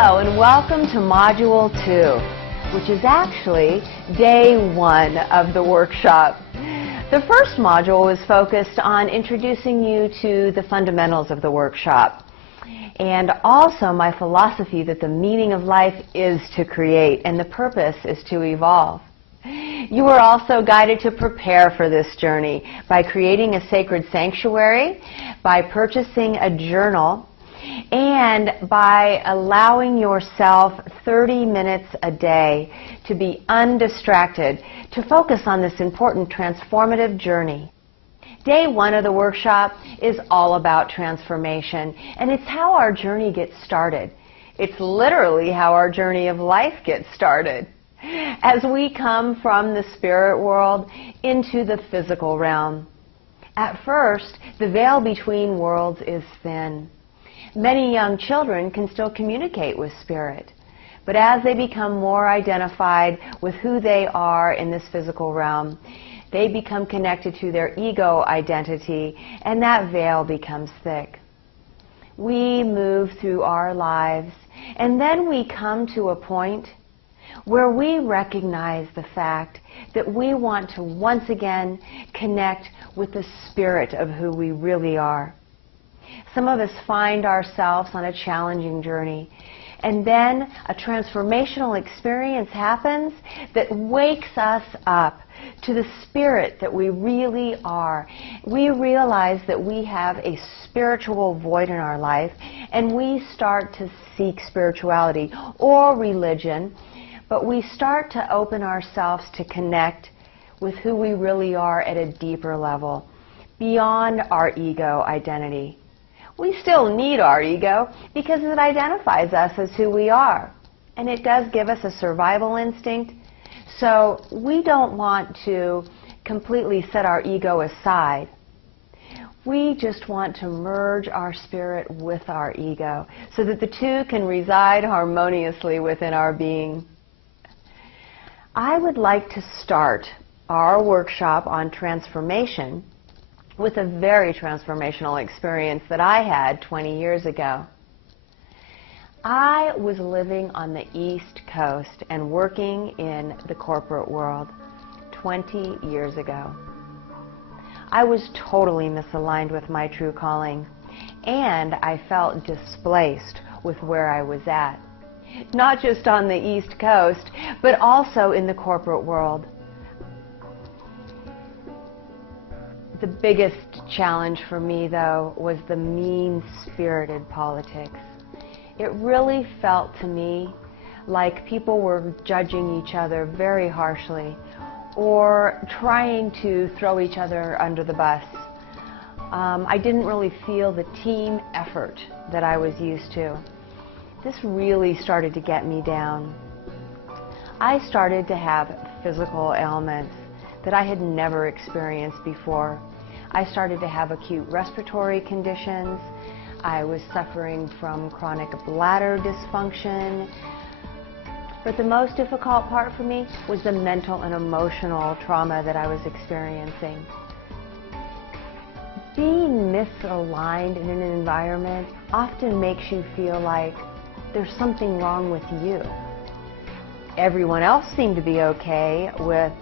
Hello and welcome to Module 2, which is actually day 1 of the workshop. The first module was focused on introducing you to the fundamentals of the workshop and also my philosophy that the meaning of life is to create and the purpose is to evolve. You were also guided to prepare for this journey by creating a sacred sanctuary, by purchasing a journal, and by allowing yourself 30 minutes a day to be undistracted, to focus on this important transformative journey. Day 1 of the workshop is all about transformation, and it's how our journey gets started. It's literally how our journey of life gets started. As we come from the spirit world into the physical realm. At first, the veil between worlds is thin. Many young children can still communicate with spirit, but as they become more identified with who they are in this physical realm, they become connected to their ego identity, and that veil becomes thick. We move through our lives, and then we come to a point where we recognize the fact that we want to once again connect with the spirit of who we really are. Some of us find ourselves on a challenging journey, and then a transformational experience happens that wakes us up to the spirit that we really are. We realize that we have a spiritual void in our life, and we start to seek spirituality or religion, but we start to open ourselves to connect with who we really are at a deeper level, beyond our ego identity. We still need our ego because it identifies us as who we are. And it does give us a survival instinct. So we don't want to completely set our ego aside. We just want to merge our spirit with our ego so that the two can reside harmoniously within our being. I would like to start our workshop on transformation with a very transformational experience that I had 20 years ago. I was living on the East Coast and working in the corporate world 20 years ago. I was totally misaligned with my true calling, and I felt displaced with where I was at. Not just on the East Coast, but also in the corporate world. The biggest challenge for me, though, was the mean-spirited politics. It really felt to me like people were judging each other very harshly or trying to throw each other under the bus. I didn't really feel the team effort that I was used to. This really started to get me down. I started to have physical ailments that I had never experienced before. I started to have acute respiratory conditions. I was suffering from chronic bladder dysfunction. But the most difficult part for me was the mental and emotional trauma that I was experiencing. Being misaligned in an environment often makes you feel like there's something wrong with you. Everyone else seemed to be okay with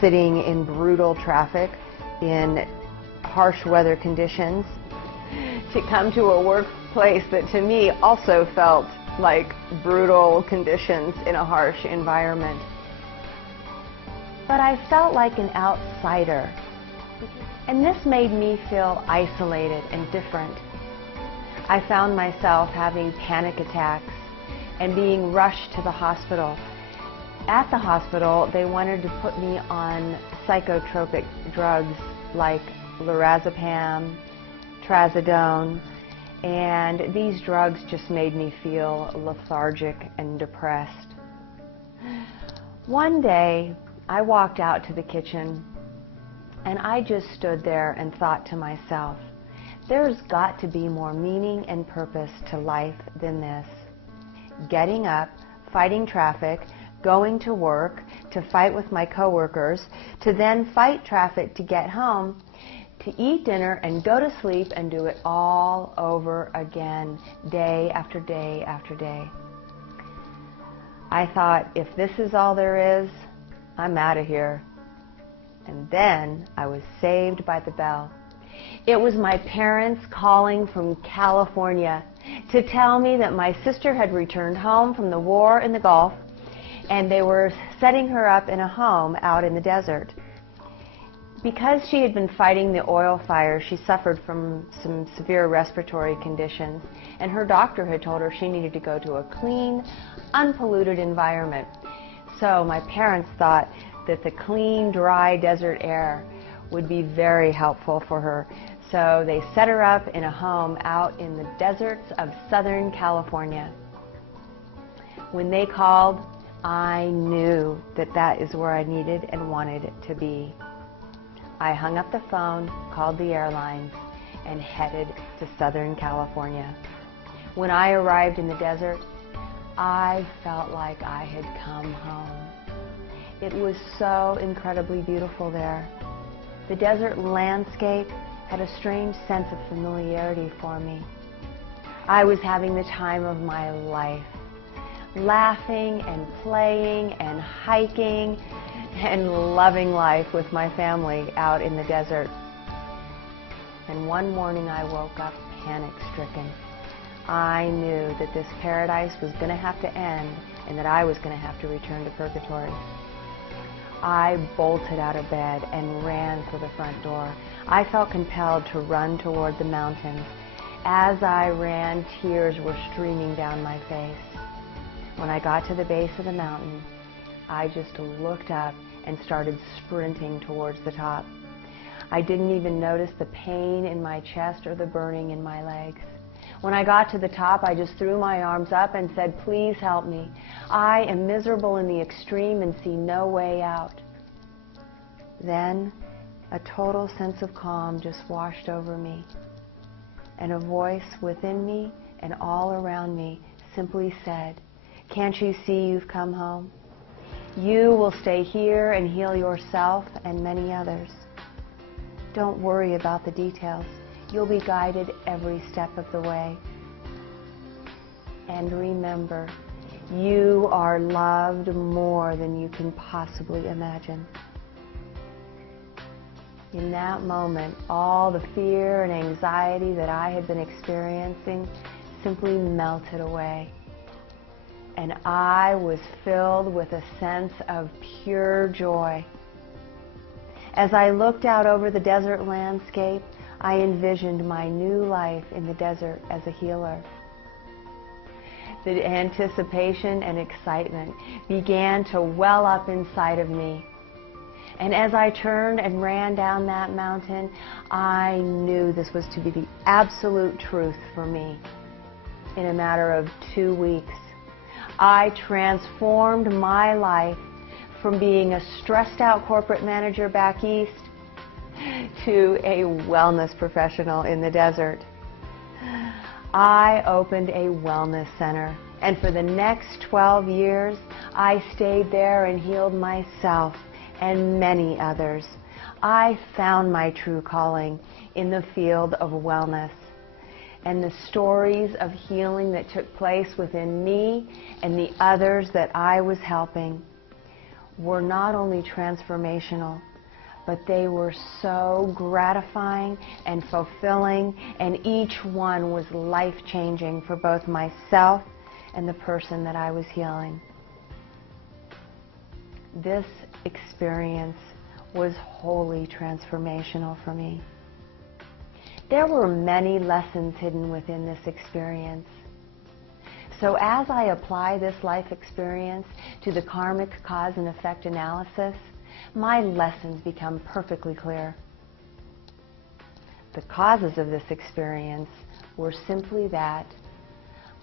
sitting in brutal traffic, in harsh weather conditions, to come to a workplace that to me also felt like brutal conditions in a harsh environment. But I felt like an outsider, and this made me feel isolated and different. I found myself having panic attacks and being rushed to the hospital. At the hospital, they wanted to put me on psychotropic drugs like lorazepam, trazodone, and these drugs just made me feel lethargic and depressed. One day, I walked out to the kitchen, and I just stood there and thought to myself, there's got to be more meaning and purpose to life than this. Getting up, fighting traffic, going to work, to fight with my coworkers, to then fight traffic to get home, to eat dinner and go to sleep and do it all over again, day after day after day. I thought, if this is all there is, I'm out of here. And then I was saved by the bell. It was my parents calling from California to tell me that my sister had returned home from the war in the Gulf, and they were setting her up in a home out in the desert. Because she had been fighting the oil fire, she suffered from some severe respiratory conditions, and her doctor had told her she needed to go to a clean, unpolluted environment. So my parents thought that the clean, dry desert air would be very helpful for her. So they set her up in a home out in the deserts of Southern California. When they called, I knew that that is where I needed and wanted to be. I hung up the phone, called the airlines, and headed to Southern California. When I arrived in the desert, I felt like I had come home. It was so incredibly beautiful there. The desert landscape had a strange sense of familiarity for me. I was having the time of my life, laughing and playing and hiking and loving life with my family out in the desert. And one morning I woke up panic-stricken. I knew that this paradise was going to have to end and that I was going to have to return to purgatory. I bolted out of bed and ran for the front door. I felt compelled to run toward the mountains. As I ran, tears were streaming down my face. When I got to the base of the mountain, I just looked up and started sprinting towards the top. I didn't even notice the pain in my chest or the burning in my legs. When I got to the top, I just threw my arms up and said, "Please help me. I am miserable in the extreme and see no way out." Then a total sense of calm just washed over me, and a voice within me and all around me simply said, "Can't you see you've come home? You will stay here and heal yourself and many others. Don't worry about the details. You'll be guided every step of the way. And remember, you are loved more than you can possibly imagine." In that moment, all the fear and anxiety that I had been experiencing simply melted away. And I was filled with a sense of pure joy. As I looked out over the desert landscape, I envisioned my new life in the desert as a healer. The anticipation and excitement began to well up inside of me. And as I turned and ran down that mountain, I knew this was to be the absolute truth for me. In a matter of 2 weeks, I transformed my life from being a stressed out corporate manager back east to a wellness professional in the desert. I opened a wellness center, and for the next 12 years, I stayed there and healed myself and many others. I found my true calling in the field of wellness. And the stories of healing that took place within me and the others that I was helping were not only transformational, but they were so gratifying and fulfilling, and each one was life-changing for both myself and the person that I was healing. This experience was wholly transformational for me. There were many lessons hidden within this experience. So as I apply this life experience to the karmic cause and effect analysis, my lessons become perfectly clear. The causes of this experience were simply that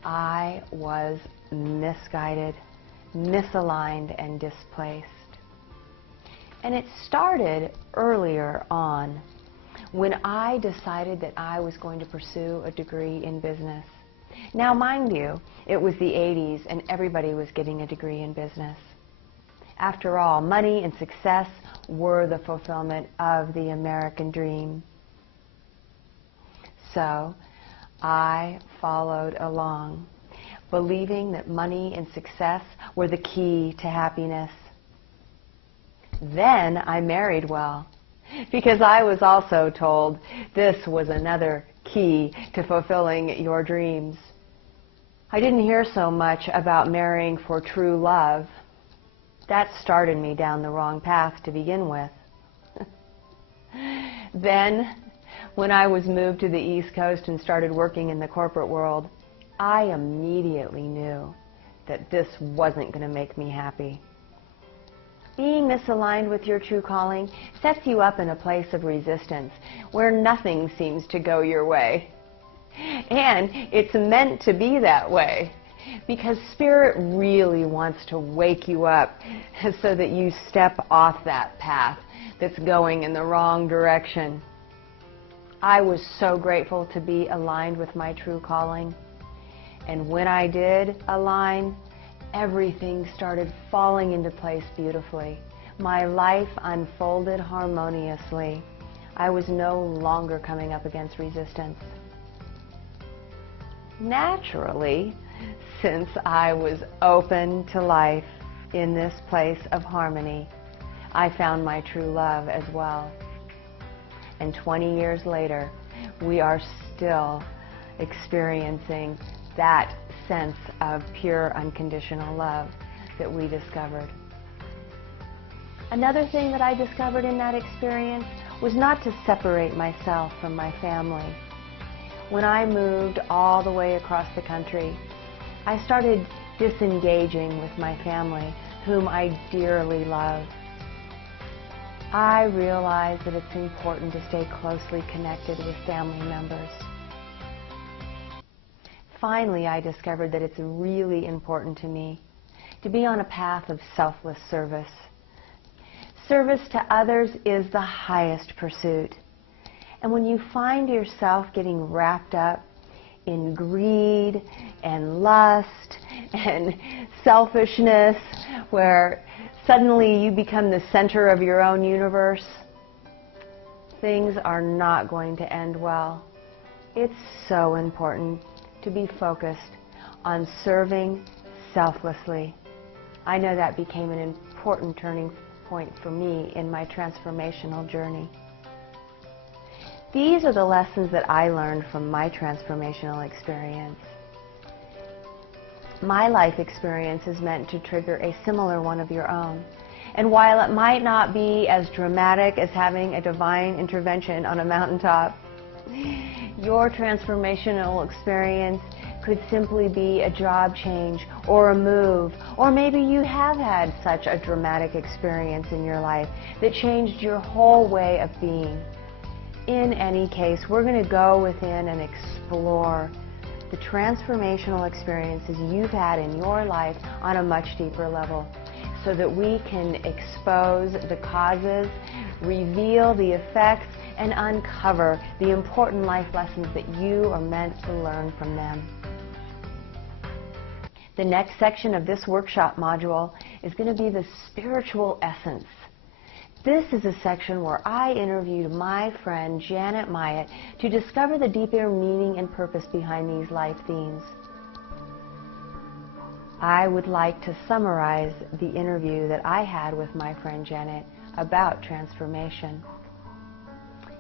I was misguided, misaligned, and displaced. And it started earlier on, when I decided that I was going to pursue a degree in business. Now, mind you, it was the 80s and everybody was getting a degree in business. After all, money and success were the fulfillment of the American dream. So I followed along. believing that money and success were the key to happiness. Then I married well, because I was also told this was another key to fulfilling your dreams. I didn't hear so much about marrying for true love. That started me down the wrong path to begin with. Then, when I was moved to the East Coast and started working in the corporate world, I immediately knew that this wasn't going to make me happy. Being misaligned with your true calling sets you up in a place of resistance where nothing seems to go your way. And it's meant to be that way, because Spirit really wants to wake you up so that you step off that path that's going in the wrong direction. I was so grateful to be aligned with my true calling. And when I did align, everything started falling into place beautifully. My life unfolded harmoniously. I was no longer coming up against resistance. Naturally, since I was open to life in this place of harmony, I found my true love as well. And 20 years later, we are still experiencing that sense of pure unconditional love that we discovered. Another thing that I discovered in that experience was not to separate myself from my family. When I moved all the way across the country, I started disengaging with my family, whom I dearly love. I realized that it's important to stay closely connected with family members. Finally, I discovered that it's really important to me to be on a path of selfless service. Service to others is the highest pursuit. And when you find yourself getting wrapped up in greed and lust and selfishness, where suddenly you become the center of your own universe, things are not going to end well. It's so important to be focused on serving selflessly. I know that became an important turning point for me in my transformational journey. These are the lessons that I learned from my transformational experience. My life experience is meant to trigger a similar one of your own. And while it might not be as dramatic as having a divine intervention on a mountaintop, your transformational experience could simply be a job change or a move, or maybe you have had such a dramatic experience in your life that changed your whole way of being. In any case, we're going to go within and explore the transformational experiences you've had in your life on a much deeper level, so that we can expose the causes, reveal the effects, and uncover the important life lessons that you are meant to learn from them. The next section of this workshop module is going to be the spiritual essence. This is a section where I interviewed my friend Janet Myatt to discover the deeper meaning and purpose behind these life themes. I would like to summarize the interview that I had with my friend Janet about transformation.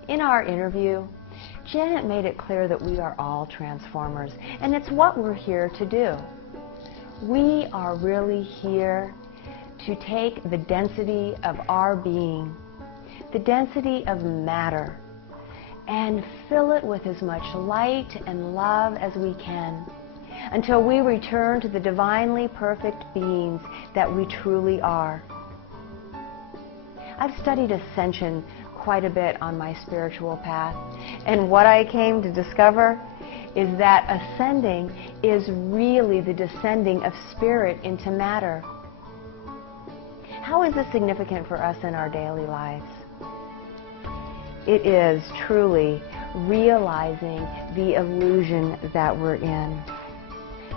In our interview, Janet made it clear that we are all transformers, and it's what we're here to do. We are really here to take the density of our being, the density of matter, and fill it with as much light and love as we can, until we return to the divinely perfect beings that we truly are. I've studied ascension quite a bit on my spiritual path, and what I came to discover is that ascending is really the descending of spirit into matter. How is this significant for us in our daily lives? It is truly realizing the illusion that we're in,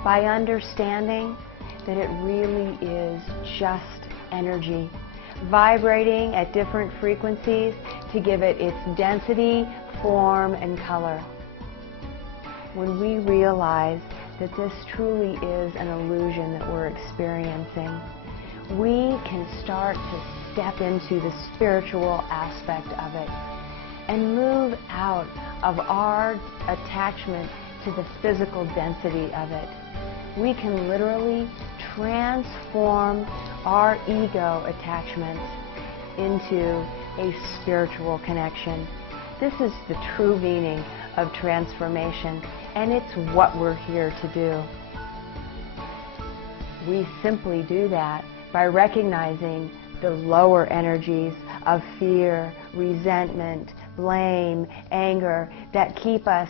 by understanding that it really is just energy, vibrating at different frequencies to give it its density, form, and color. When we realize that this truly is an illusion that we're experiencing, we can start to step into the spiritual aspect of it and move out of our attachment to the physical density of it. We can literally transform our ego attachments into a spiritual connection. This is the true meaning of transformation, and it's what we're here to do. We simply do that by recognizing the lower energies of fear, resentment, blame, anger that keep us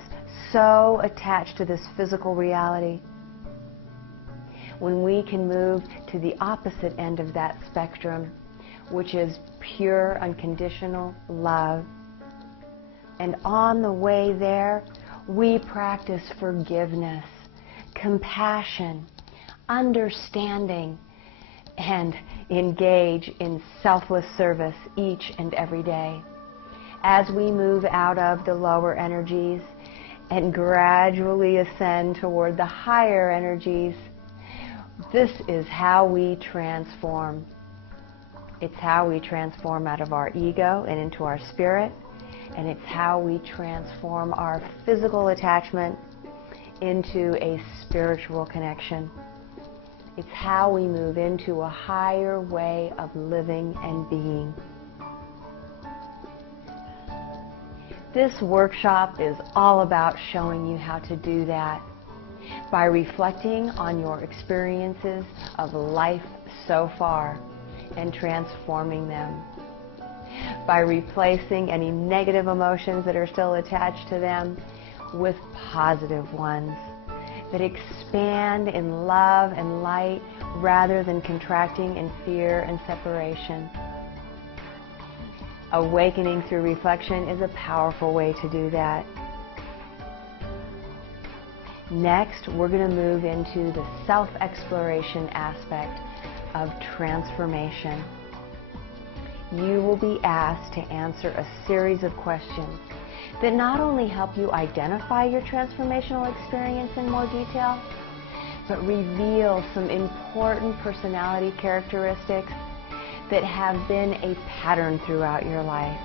so attached to this physical reality. When we can move to the opposite end of that spectrum, which is pure, unconditional love, and on the way there, we practice forgiveness, compassion, understanding, and engage in selfless service each and every day. As we move out of the lower energies and gradually ascend toward the higher energies, this is how we transform. It's how we transform out of our ego and into our spirit, and it's how we transform our physical attachment into a spiritual connection. It's how we move into a higher way of living and being. This workshop is all about showing you how to do that by reflecting on your experiences of life so far and transforming them, by replacing any negative emotions that are still attached to them with positive ones that expand in love and light rather than contracting in fear and separation. Awakening through reflection is a powerful way to do that. Next, we're going to move into the self-exploration aspect of transformation. You will be asked to answer a series of questions that not only help you identify your transformational experience in more detail, but reveal some important personality characteristics that have been a pattern throughout your life.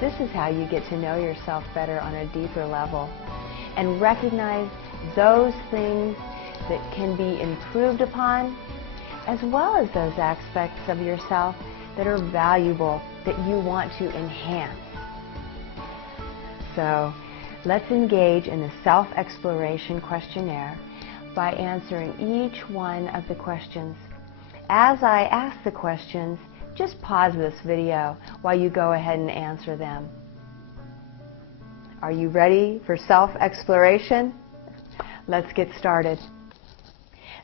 This is how you get to know yourself better on a deeper level and recognize those things that can be improved upon, as well as those aspects of yourself that are valuable, that you want to enhance. So let's engage in the self-exploration questionnaire by answering each one of the questions. As I ask the questions, just pause this video while you go ahead and answer them. Are you ready for self-exploration? Let's get started.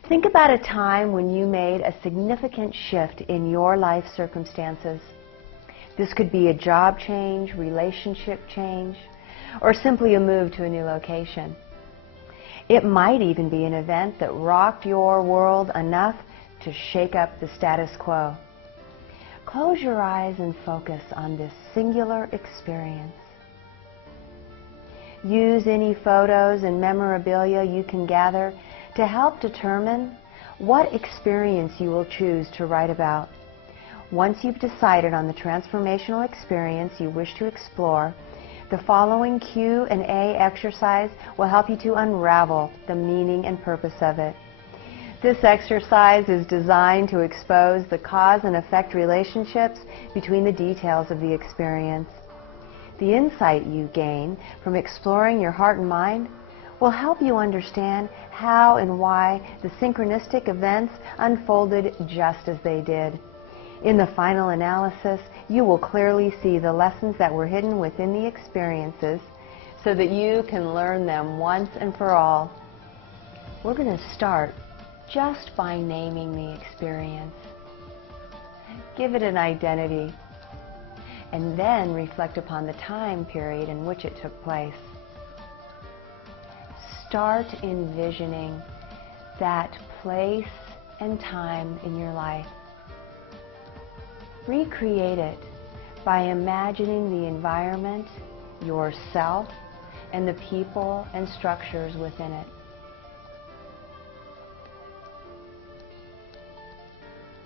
Think about a time when you made a significant shift in your life circumstances. This could be a job change, relationship change, or simply a move to a new location. It might even be an event that rocked your world enough to shake up the status quo. Close your eyes and focus on this singular experience. Use any photos and memorabilia you can gather to help determine what experience you will choose to write about. Once you've decided on the transformational experience you wish to explore, the following Q&A exercise will help you to unravel the meaning and purpose of it. This exercise is designed to expose the cause and effect relationships between the details of the experience. The insight you gain from exploring your heart and mind will help you understand how and why the synchronistic events unfolded just as they did. In the final analysis, you will clearly see the lessons that were hidden within the experiences so that you can learn them once and for all. We're going to start just by naming the experience. Give it an identity, and then reflect upon the time period in which it took place. Start envisioning that place and time in your life. Recreate it by imagining the environment, yourself, and the people and structures within it.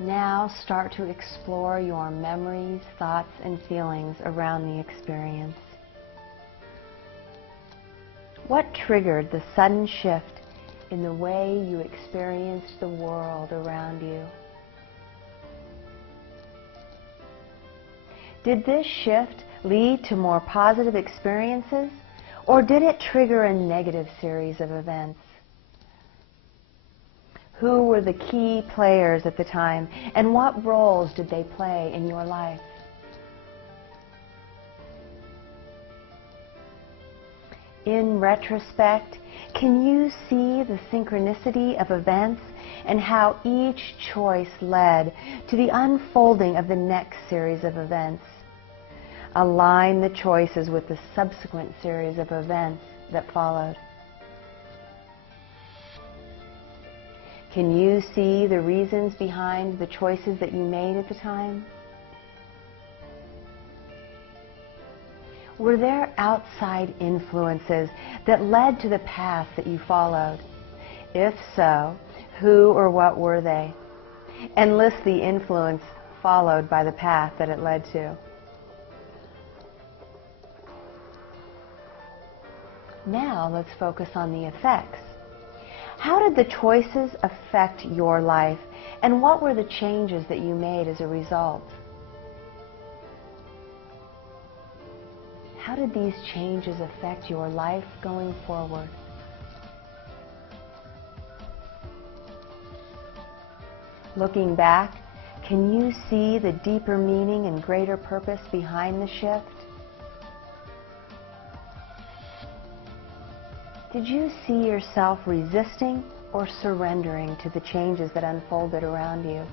Now start to explore your memories, thoughts, and feelings around the experience. What triggered the sudden shift in the way you experienced the world around you? Did this shift lead to more positive experiences, or did it trigger a negative series of events? Who were the key players at the time, and what roles did they play in your life? In retrospect, can you see the synchronicity of events and how each choice led to the unfolding of the next series of events? Align the choices with the subsequent series of events that followed. Can you see the reasons behind the choices that you made at the time? Were there outside influences that led to the path that you followed? If so, who or what were they? And list the influence followed by the path that it led to. Now let's focus on the effects. How did the choices affect your life, and what were the changes that you made as a result? How did these changes affect your life going forward? Looking back, can you see the deeper meaning and greater purpose behind the shift? Did you see yourself resisting or surrendering to the changes that unfolded around you?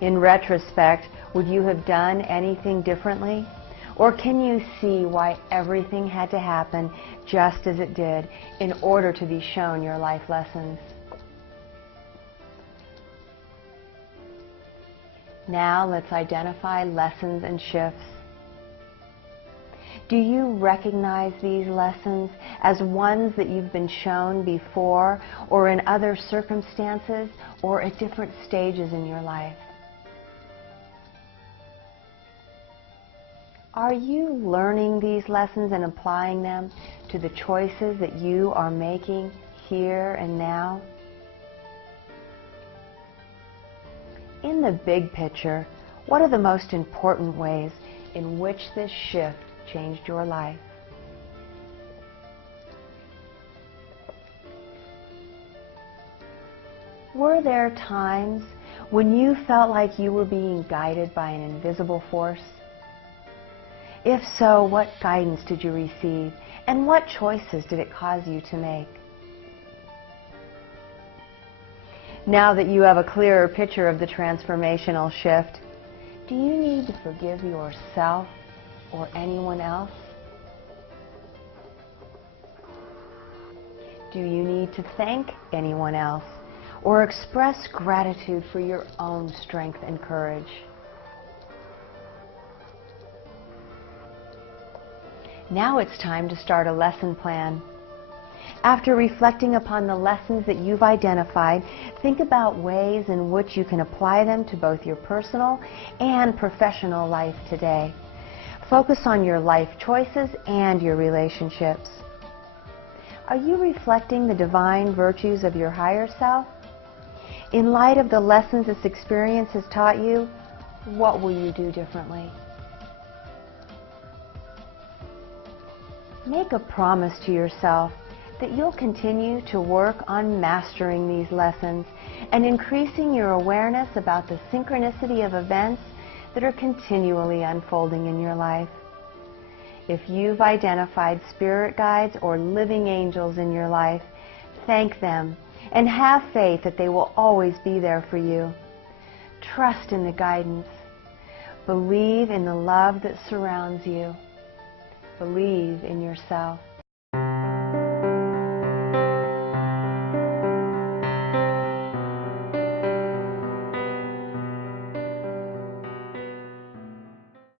In retrospect, would you have done anything differently? Or can you see why everything had to happen just as it did in order to be shown your life lessons? Now let's identify lessons and shifts. Do you recognize these lessons as ones that you've been shown before or in other circumstances or at different stages in your life? Are you learning these lessons and applying them to the choices that you are making here and now? In the big picture, what are the most important ways in which this shift changed your life? Were there times when you felt like you were being guided by an invisible force? If so, what guidance did you receive, and what choices did it cause you to make? Now that you have a clearer picture of the transformational shift, do you need to forgive yourself or anyone else? Do you need to thank anyone else or express gratitude for your own strength and courage? Now it's time to start a lesson plan. After reflecting upon the lessons that you've identified, think about ways in which you can apply them to both your personal and professional life today. Focus on your life choices and your relationships. Are you reflecting the divine virtues of your higher self? In light of the lessons this experience has taught you, what will you do differently? Make a promise to yourself that you'll continue to work on mastering these lessons and increasing your awareness about the synchronicity of events that are continually unfolding in your life. If you've identified spirit guides or living angels in your life, thank them and have faith that they will always be there for you. Trust in the guidance. Believe in the love that surrounds you. Believe in yourself.